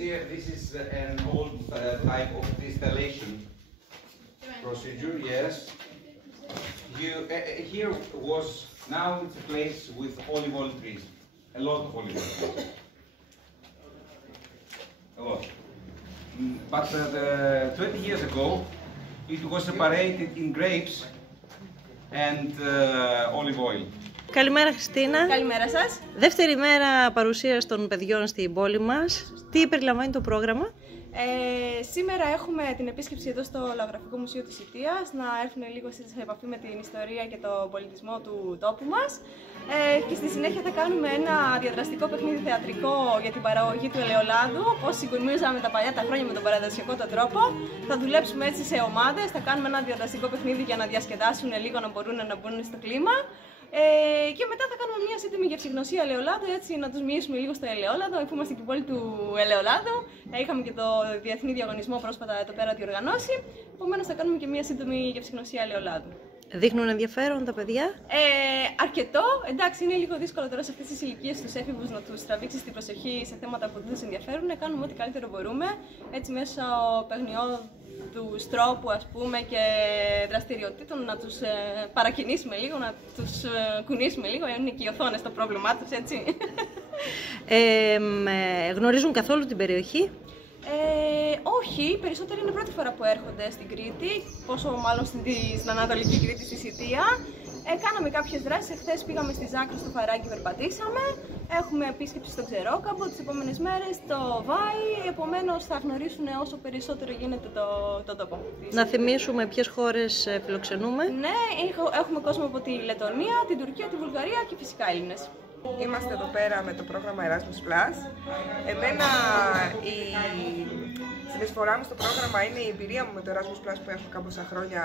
here, this is an old type of distillation procedure, yes. Here was, now it's a place with olive oil trees, a lot of olive oil trees. A lot. But 20 years ago, it was separated in grapes and olive oil. Καλημέρα Χριστίνα. Καλημέρα σας. Δεύτερη μέρα παρουσίας των παιδιών στην πόλη μας. Τι περιλαμβάνει το πρόγραμμα? Σήμερα έχουμε την επίσκεψη εδώ στο Λαογραφικό Μουσείο της Ιτίας, να έρθουν λίγο σε επαφή με την ιστορία και τον πολιτισμό του τόπου μας. Και στη συνέχεια θα κάνουμε ένα διαδραστικό παιχνίδι θεατρικό για την παραγωγή του ελαιολάδου, πώς συγκομίζαμε τα παλιά τα χρόνια με τον παραδοσιακό τον τρόπο. Θα δουλέψουμε έτσι σε ομάδες, θα κάνουμε ένα διαδραστικό παιχνίδι για να διασκεδάσουν λίγο, να μπορούν να μπουν στο κλίμα. Και μετά θα κάνουμε μια σύντομη γευσηγνωσία ελαιολάδου, έτσι να τους μοιήσουμε λίγο στο ελαιόλαδο, αφού είμαστε και η πόλη του ελαιολάδου. Είχαμε και το διεθνή διαγωνισμό πρόσφατα εδώ πέρα διοργανώσει. Επομένως θα κάνουμε και μια σύντομη γευσηγνωσία ελαιολάδου. Δείχνουν ενδιαφέρον τα παιδιά? Αρκετό. Εντάξει, είναι λίγο δύσκολο τώρα σε αυτές τις ηλικίες τους έφηβους να τους τραβήξεις την προσοχή σε θέματα που δεν τους ενδιαφέρουν. Κάνουμε ό,τι καλύτερο μπορούμε, έτσι μέσω παιχνιδιώδους τρόπου ας πούμε και δραστηριοτήτων να τους παρακινήσουμε λίγο, να τους κουνήσουμε λίγο. Είναι και οι οθόνες το πρόβλημά τους, έτσι. Γνωρίζουν καθόλου την περιοχή? Όχι, περισσότεροι είναι πρώτη φορά που έρχονται στην Κρήτη, πόσο μάλλον στην Ανατολική Κρήτη, στη Σιτία. Κάναμε κάποιες δράσεις, εχθές πήγαμε στη Ζάκρα στο Φαράκι, περπατήσαμε. Έχουμε επίσκεψη στο Ξερόκαμπο, τις επόμενες μέρες στο Βάη, επομένως θα γνωρίσουν όσο περισσότερο γίνεται το τόπο. Να θυμίσουμε ποιες χώρες φιλοξενούμε. Ναι, έχουμε κόσμο από τη Λετωνία, την Τουρκία, τη Βουλγαρία και φυσικά Έλληνες. Είμαστε εδώ πέρα με το πρόγραμμα Erasmus+. Εμένα η συνεισφορά μου στο πρόγραμμα είναι η εμπειρία μου με το Erasmus+, που έχω κάμποσα χρόνια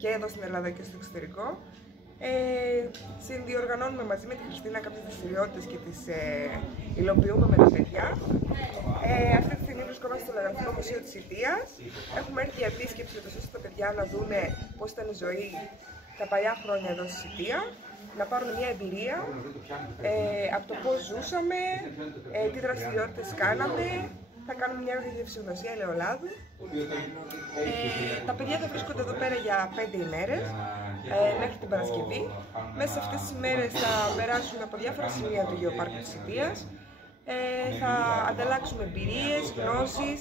και εδώ στην Ελλάδα και στο εξωτερικό. Συνδιοργανώνουμε μαζί με τη Χριστίνα κάποιες δραστηριότητες και τις υλοποιούμε με τα παιδιά. Αυτή τη στιγμή βρισκόμαστε στο Λαογραφικό Μουσείο της Ιτίας. Έχουμε έρθει για επίσκεψη ώστε τα παιδιά να δουν πώς ήταν η ζωή τα παλιά χρόνια εδώ στη Ιτία, να πάρουν μια εμπειρία από το πώς ζούσαμε, τι δραστηριότητες κάναμε. Θα κάνουμε μια γευσηγνωσία ελαιολάδου. Τα παιδιά θα βρίσκονται εδώ πέρα για 5 ημέρες, μέχρι την Παρασκευή. Μέσα σε αυτές τις ημέρες θα περάσουν από διάφορα σημεία του Γεωπάρκου της Ιτίας. Θα ανταλλάξουμε εμπειρίες, γνώσεις.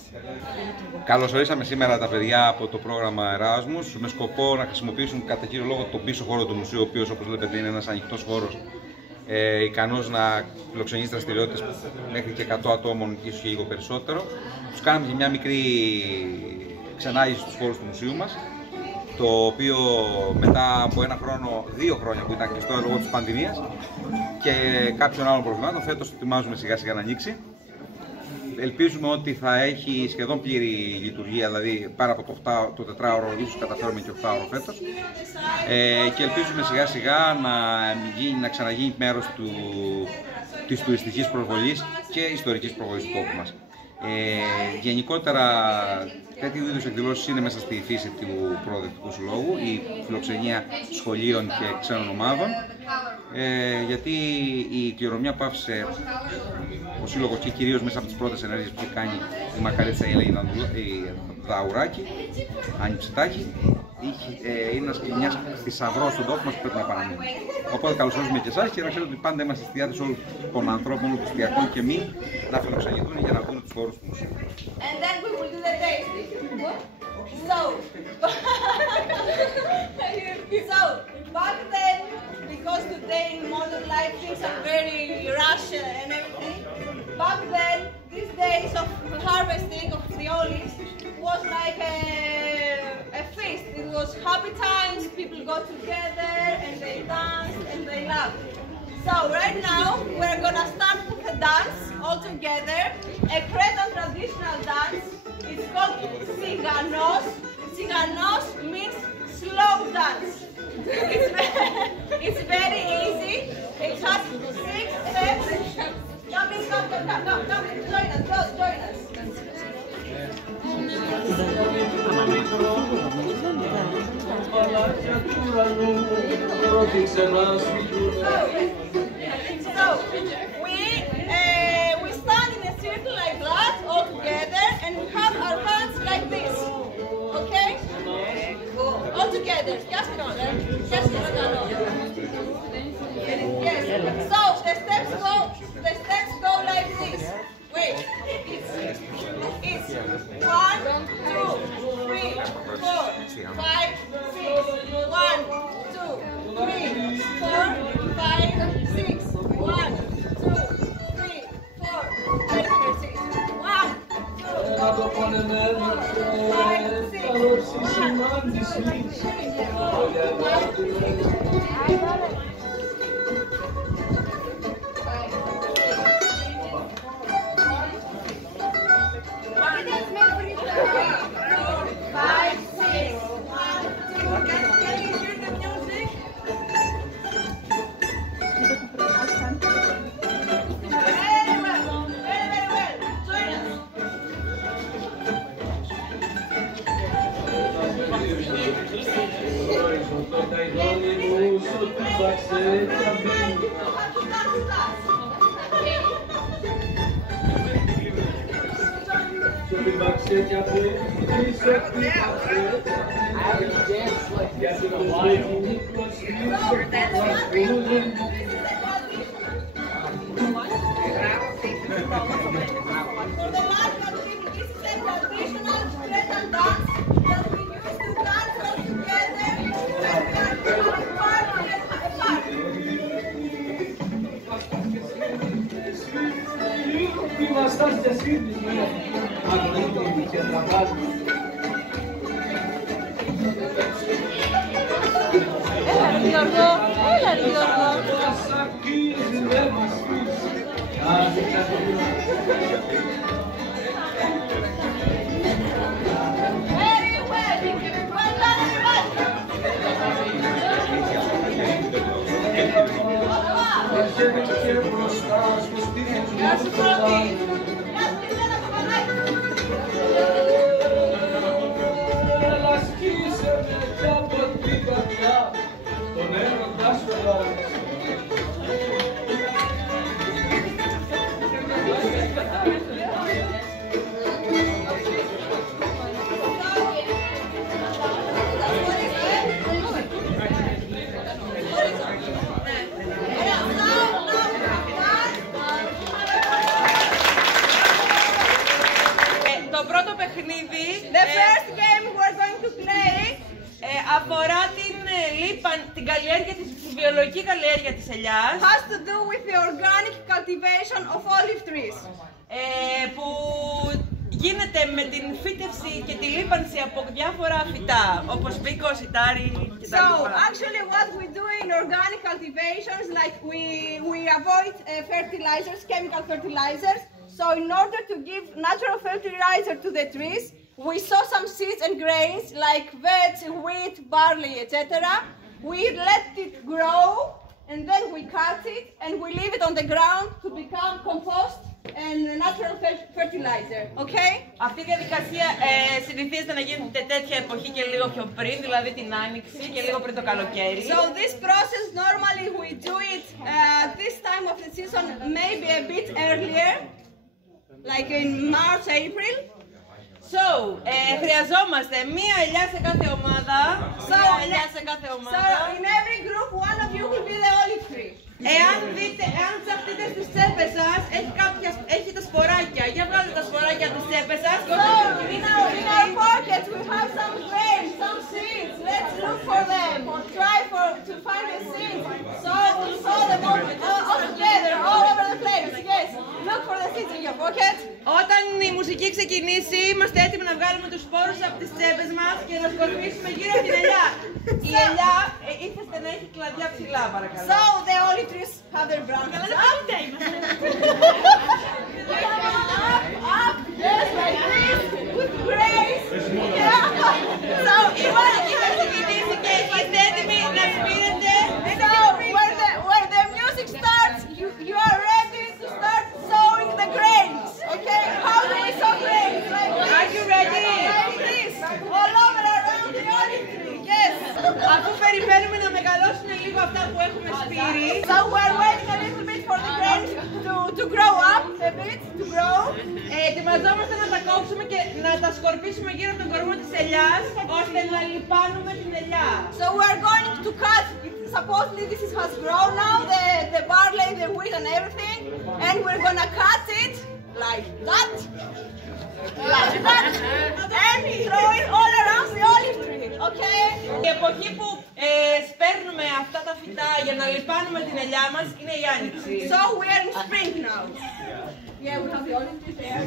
Καλωσορίσαμε σήμερα τα παιδιά από το πρόγραμμα Erasmus με σκοπό να χρησιμοποιήσουν κατά κύριο λόγο τον πίσω χώρο του μουσείου, ο οποίος όπως βλέπετε είναι ένας ανοιχτός χώρος ικανός να φιλοξενήσει δραστηριότητες μέχρι και 100 ατόμων, ίσως και λίγο περισσότερο. Τους κάναμε και μια μικρή ξενάγηση στους χώρους του μουσείου μας, το οποίο μετά από 2 χρόνια που ήταν κλειστό λόγω της πανδημίας και κάποιων άλλων προβλημάτων, φέτος το ετοιμάζουμε σιγά σιγά να ανοίξει. Ελπίζουμε ότι θα έχει σχεδόν πλήρη λειτουργία, δηλαδή πέρα από το 4ωρο, ίσως καταφέρουμε και 8ωρο φέτος. Και ελπίζουμε σιγά σιγά να ξαναγίνει μέρος της τουριστικής προβολής και ιστορικής προβολής του τόπου μας. Γενικότερα, τέτοιου είδους εκδηλώσεις είναι μέσα στη φύση του προοδευτικού συλλόγου, η φιλοξενία σχολείων και ξένων ομάδων, γιατί η κληρονομιά που άφησε ο σύλλογος και κυρίως μέσα από τις πρώτες ενέργειες που έχει κάνει η Μακαρίτσα η Ελένη Δαουράκη, Άννη Ψητάκη, είναι ένας θησαυρός στον τόπο μας που πρέπει να παραμείνει. Οπότε καλωσορίζουμε και εσάς και να ξέρετε ότι πάντα είμαστε στη διάθεση όλων των ανθρώπων, όλων των εστιακών και μη να φιλοξενηθούν για να δουν τους χώρους του μουσείου. Back then, because today in modern life things are very rushed and everything, back then, these days of harvesting of the olives was like a feast. It was happy times, people got together and they danced and they laughed. So right now, we're gonna start with a dance all together, a Cretan traditional dance. It's called Siganos. Siganos means slow dance. It's very easy. It has 6 steps. Come, join us. So we stand in a circle like that, all Yes. So the steps go like this. Wait. It's 1, 2, 3, 4, 5, 6. 1, 2, 3, 4, 5, 6. 1, 2, 3, 4, 5, 6. 1, The first game we're going to play αφορά την καλλιέργεια τη βιολογική καλλιέργεια της ελιάς. Has to do with the organic cultivation of olive trees. Που γίνεται με την φύτευση και τη λίπανση από διάφορα φυτά, όπως μπίκο, σιτάρι κτλ. So actually what we do in organic cultivations, like we avoid fertilizers, chemical fertilizers. So in order to give natural fertilizer to the trees, we sow some seeds and grains like veg, wheat, barley, etc. We let it grow and then we cut it and we leave it on the ground to become compost and natural fertilizer. Okay? Αυτή η διαδικασία συνηθίζεται να γίνεται τέτοια εποχή και λίγο πιο πριν, δηλαδή την Άνοιξη και λίγο πριν το καλοκαίρι. So this process normally we do it this time of the season, maybe a bit earlier, like in March, April. So, χρειαζόμαστε μία ελιά σε κάθε ομάδα. So in every group, one of you will be the olive tree. Εάν ψαχτείτε στις τσέπες σας, έχει τα σποράκια. Για βγάλτε τα σποράκια από τις τσέπες σας. So in our pockets we have some grains, some seeds. Let's look for them. Try to find the seeds. So we'll sow them all together, all over the place. Yes. Look for the seeds in your pocket. Όταν η μουσική ξεκινήσει, είμαστε έτοιμοι να βγάλουμε τους σπόρους από τις τσέπες μας και να σκορπίσουμε γύρω από την ελιά. Η ελιά ήθεστε να έχει κλαδιά ψηλά, παρακαλώ. So the olive trees have their branches up. Up, yes, like this, with grace. Yeah. So Η μουσική θα ξεκινήσει και είστε έτοιμοι να σπείρετε. So when the music starts, you are ready to start sowing the grains. Okay? How do we sow grains? Like this. Are you ready? Like this. All over around the olive tree. Yes. Αφού περιμένουμε να μεγαλώσουν λίγο αυτά που έχουμε σπείρει. So we're waiting a little bit for the grains to grow up a bit, to grow. Ετοιμαζόμαστε να τα κόψουμε και να τα σκορπίσουμε γύρω από τον κορμό της ελιάς, ώστε να λιπάνουμε την ελιά. So we are going to cut, supposedly this has grown now, the barley, the wheat and everything, and we're gonna cut it like that, and throw it all around the olive tree, okay? Η εποχή που σπέρνουμε αυτά τα φυτά για να λιπάνουμε την ελιά μας είναι η άνοιξη. So we are in spring now. Yeah, we have the olive trees there.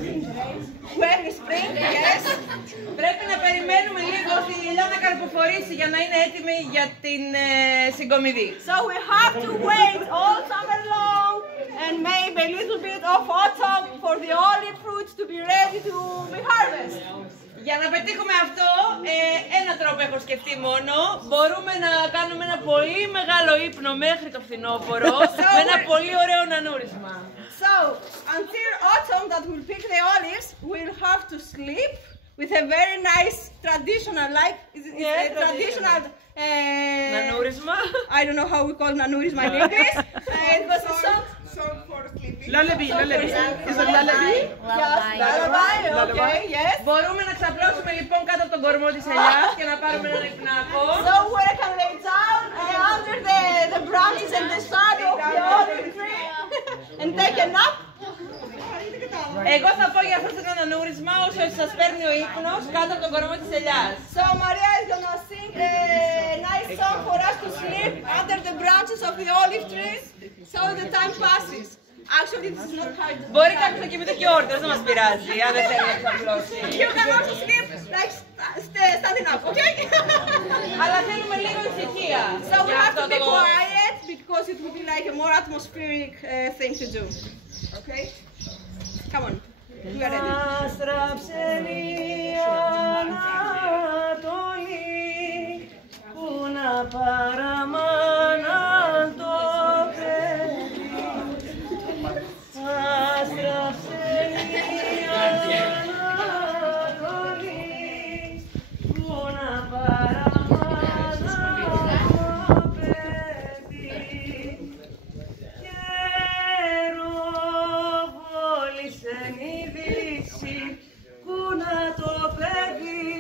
We're in spring, yes. Πρέπει να περιμένουμε λίγο στην ελιά να καρποφορήσει για να είναι έτοιμη για την συγκομιδή. So we have to wait all summer long and maybe a little bit of autumn for the olive fruits to be ready to be harvested. Για να πετύχουμε αυτό, ένα τρόπο έχω σκεφτεί μόνο. Μπορούμε να κάνουμε ένα πολύ μεγάλο ύπνο μέχρι το φθινόπωρο με ένα πολύ ωραίο νανούρισμα. So, until autumn that we'll pick the olives, we'll have to sleep with a very nice traditional, traditional νανούρισμα. I don't know how we call nannourisma in English. It was a song. Song for sleeping. Lullaby. Is it lullaby? Lullaby, okay, yes. Μπορούμε να ξαπλώσουμε λοιπόν κάτω από τον κορμό της ελιάς και να πάρουμε έναν υπνάκο. So we can lay down under the branches and the shadow of the olive tree and take a nap. Εγώ θα πω για αυτό το νανούρισμα όσο σας παίρνει ο ύπνος κάτω από τον κορμό της ελιάς. So Maria is gonna sing a nice song for us to sleep under the branches of the olive trees so the time passes. Actually, this is not hard. Μπορεί κάποιος να κοιμηθεί και όρθιος, δεν μας πειράζει, αν δεν θέλει να ξαπλώσει. You can also sleep like standing up, okay? Αλλά θέλουμε λίγο ησυχία. So we have to be quiet because it will be like a more atmospheric thing to do. Okay? Come on. We are ready. Άστραψε η Ανατολή που να παραμάναν το παιδί. Άστραψε η Ανατολή που να παραμάναν το παιδί. Καιροβόλησεν η Δύση που να το παιδί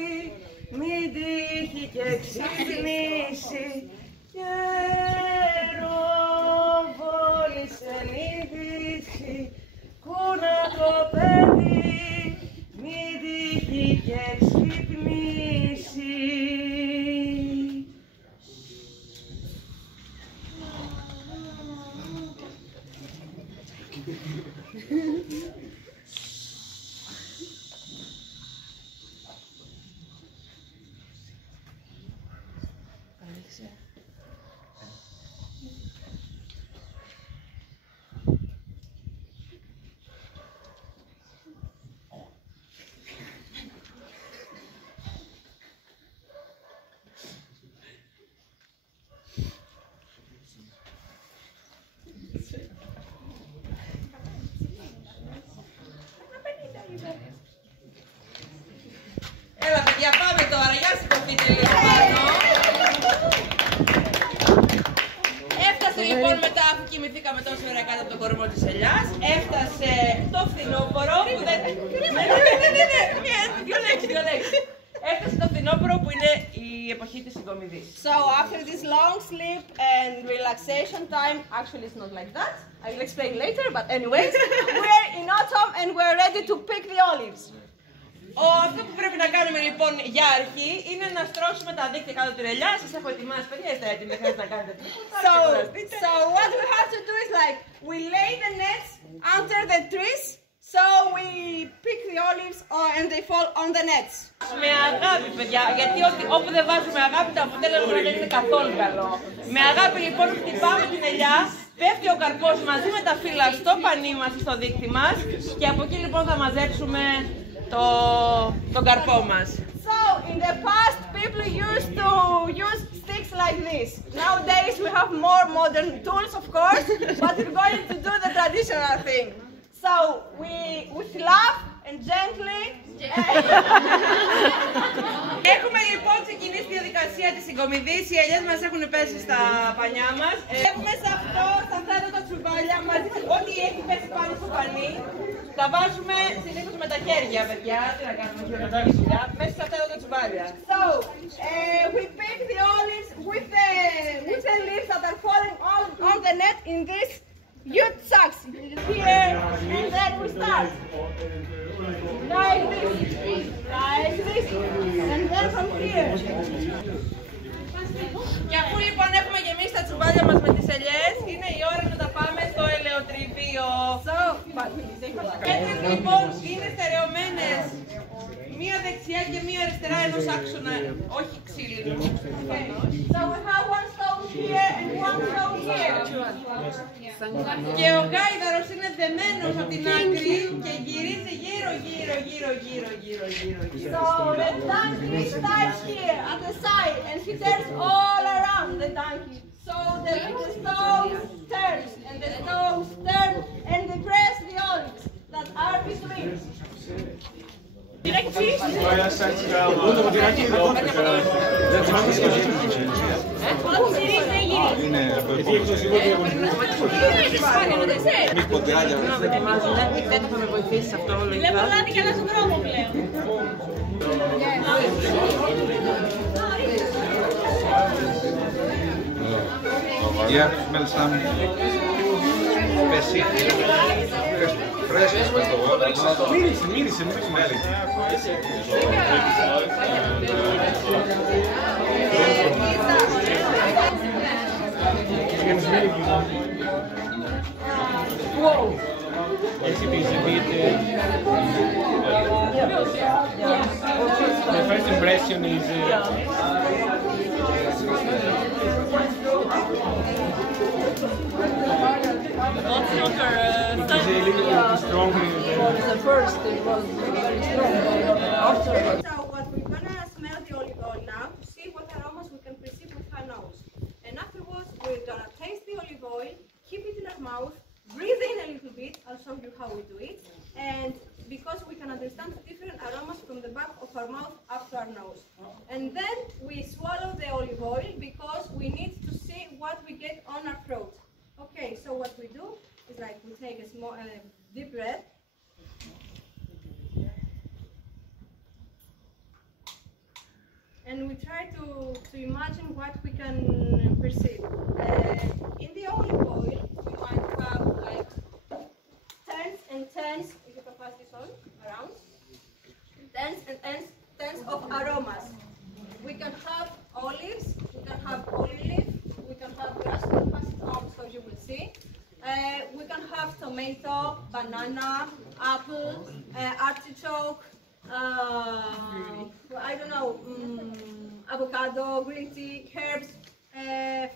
μην τύχει και ξυπνήσει. Καιροβόλησεν η Δύση που να το παιδί μην τύχει και ξυπνήσει. Έλα παιδιά, πάμε τώρα, για σηκωθείτε λίγο πάνω. Έφτασε λοιπόν μετά, αφού κοιμηθήκαμε τόση ώρα κάτω από τον κορμό της ελιάς, έφτασε το φθινόπωρο που δεν... Δύο λέξεις. Έφτασε το φθινόπωρο που είναι η εποχή της συγκομιδής. So after this long sleep and relaxation time, actually it's not like that. I will explain later, but anyways, we're in autumn and we're ready to pick the olives. Αυτό που πρέπει να κάνουμε λοιπόν για αρχή είναι να στρώσουμε τα δίκτυα κάτω από την ελιά. Σας έχω ετοιμάσει, παιδιά, είστε έτοιμοι, δεν χρειάζεται να κάνετε τίποτα. So what we have to do is like, we lay the nets under the trees, so we pick the olives and they fall on the nets. Με αγάπη, παιδιά, γιατί όπου δεν βάζουμε αγάπη το αποτέλεσμα δεν είναι καθόλου καλό. Με αγάπη λοιπόν χτυπάμε την ελιά, πέφτει ο καρπός μαζί με τα φύλλα στο πανί μας, στο δίκτυ μας και από εκεί λοιπόν θα μαζέψουμε τον καρπό μας. So in the past people used to use sticks like this. Nowadays we have more modern tools of course, but we're going to do the traditional thing. So we with love and gently. Έχουμε λοιπόν ξεκινήσει τη διαδικασία. διαδικασία της συγκομιδής, οι ελιές μας έχουν πέσει στα πανιά μας. Έχουμε σε αυτό, στα αυτά εδώ τα τσουβάλια, μαζί με ό,τι έχει πέσει πάνω στο πανί. Τα βάζουμε συνήθως με τα χέρια, παιδιά. Τι να κάνουμε, μέσα σε αυτά εδώ τα τσουβάλια. So, we pick the olives with the leaves that are falling on the net in this huge sacks. Here, and then we start. Like this, and then from here. Και αφού λοιπόν έχουμε γεμίσει τα τσουβάλια μας με τις ελιές, είναι η ώρα να τα πάμε στο ελαιοτριβείο. Έτσι λοιπόν είναι στερεωμένες μία δεξιά και μία αριστερά ενός άξονα, όχι ξύλινου. So we have one stone here and one stone here. Και ο γάιδαρος είναι δεμένος από την άκρη και γυρίζει γύρω. So the donkey starts here at the side and he turns all around the donkey. So the stones turn and the stones turn and they press the olives that are between. Δεν θα με βοηθήσει σε αυτό, λογικά. Βλέπω λάδι και ένα στον δρόμο πλέον. Yeah, smell some specific fresh vegetable. Μύρισε, smell it. Wow! Recipe is a bit. The first impression is. What's your It is a little bit stronger. The first it was very strong. After So what we're gonna smell the olive oil now to see what aromas we can perceive with our nose. And afterwards we're gonna taste the olive oil, keep it in our mouth, breathe in a little bit, I'll show you how we do it. And because we can understand different aromas from the back of our mouth up to our nose. And then we swallow the olive oil because we need to see what we get on our throat. Okay, so what we do is like we take a small deep breath. And we try to imagine what we can perceive. In the olive oil, we might have like tens and tens, if you can pass this on around, tens and tens of aromas. We can have olives, we can have olive, we can have grass, we can pass it on so you will see. We can have tomato, banana, apple, artichoke, I don't know, avocado, green tea, herbs,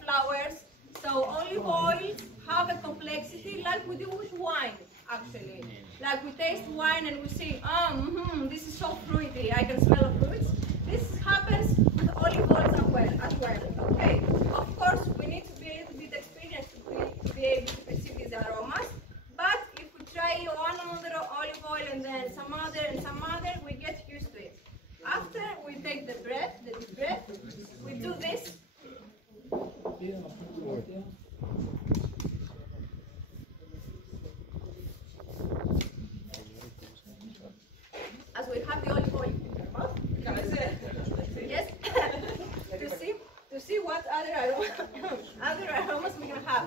flowers. So olive oils have a complexity like we do with wine, actually. Like we taste wine and we see, this is so fruity, I can smell fruits. This happens with olive oils as well. Okay, of course we need to be a little bit experienced to be able to perceive these aromas. But if we try one another olive oil and then some other and some other, we get used to it. After we take the breath, the deep breath, we do this. As we have the olive oil in our mouth. Yes. to see what other aromas we can have.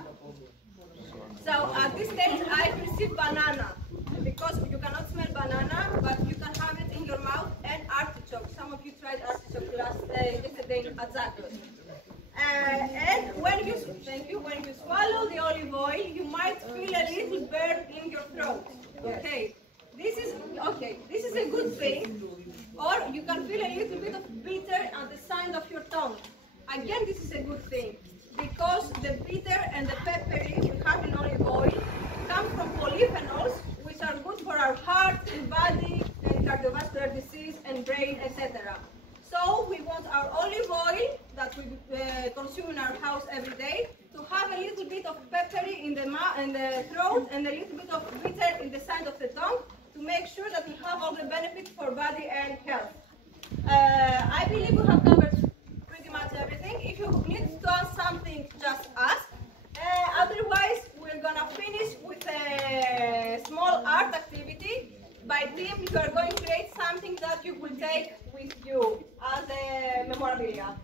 So at this stage I perceive banana because you cannot smell banana, but you can have it in your mouth, and artichoke. Some of you tried artichoke yesterday at Zakos. And when you swallow the olive oil, you might feel a little burn in your throat. Okay. This is a good thing. Or you can feel a little bit of bitter on the side of your tongue. Again, this is a good thing because the bitter and the peppery we have in olive oil come from polyphenols, which are good for our heart and body and cardiovascular disease and brain, etc. So we want our olive oil that we consume in our house every day to have a little bit of peppery in the throat and a little bit of bitter in the side of the tongue to make sure that we have all the benefits for body and health. I believe we have covered pretty something that you will take with you as a memorabilia.